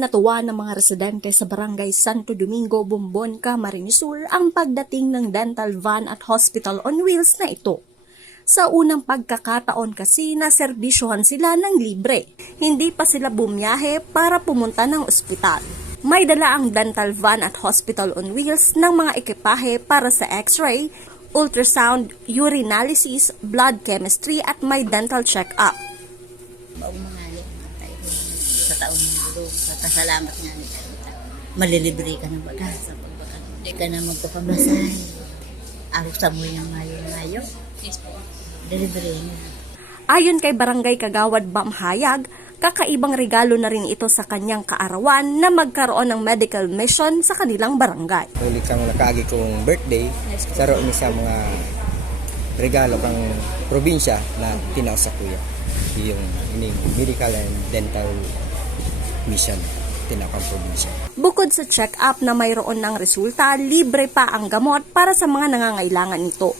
Ikinatuwa ng mga residente sa Barangay Santo Domingo, Bumbon, Camarines Sur ang pagdating ng dental van at hospital on wheels na ito. Sa unang pagkakataon kasi naserbisyohan sila ng libre. Hindi pa sila bumiyahe para pumunta ng ospital. May dala ang dental van at hospital on wheels ng mga ekipahe para sa x-ray, ultrasound, urinalysis, blood chemistry at may dental check-up. Mangali tayo sa taon nito sa pasalamat nga ni tayo. Malilibre ka ng baga sa pagbakal. Hindi ka na magpapamasay. Araw sa mo yung ngayon. Delivery na. Ayon kay Barangay Kagawad Bamhayag, kakaibang regalo na rin ito sa kanyang kaarawan na magkaroon ng medical mission sa kanilang barangay. Ulit kang nakaagi kong birthday, saro ni sa mga regalo kang probinsya na tinaos sa kuya. Yung medical and dental mission tinakang probinsya. Bukod sa check-up na mayroon ng resulta, libre pa ang gamot para sa mga nangangailangan nito.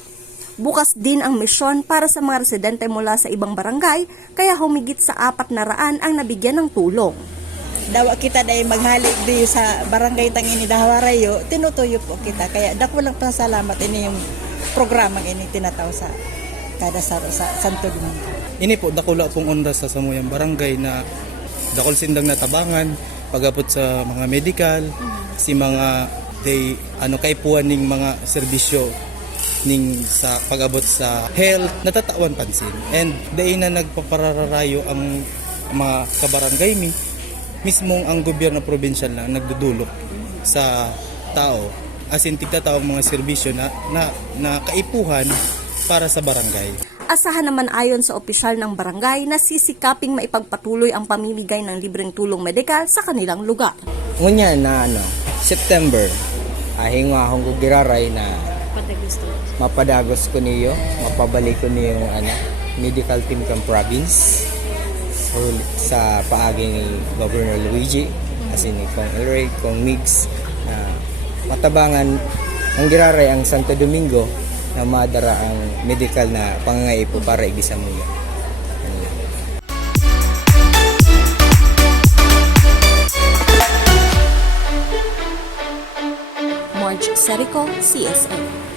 Bukas din ang misyon para sa mga residente mula sa ibang barangay, kaya humigit sa 400 ang nabigyan ng tulong. Dawa kita dahil maghalik di sa barangay Tangini Dahawarayo, tinutuyo po kita. Kaya dako lang pasalamat ini yung programang ini tinataw sa kada sa Santo Domingo. Ini po dakula pong onda sa samuyang barangay na dakol sindang natabangan pagapot sa mga medical, si mga kaipuan ning mga serbisyo ning sa pag-abot sa health natatawan pansin, and day na nagpapararayo ang mga kabarangay mismong ang gobyerno provincial na nagdudulog sa tao as in tigtatawag mga serbisyo na kaipuhan para sa barangay. Asahan naman ayon sa opisyal ng barangay na sisikaping maipagpatuloy ang pamimigay ng libreng tulong medikal sa kanilang lugar. Ngunya na September, ahing akong giraray na mapadagos ko niyo, mapabalik ko niyo medical team ng province sa paagi ni Governor Luigi, as in kong Elray, kong Migs, matabangan ang giraray ang Santo Domingo na madara ang medical na pangangaipo para igisa mo yan. Marge Serico, CSA.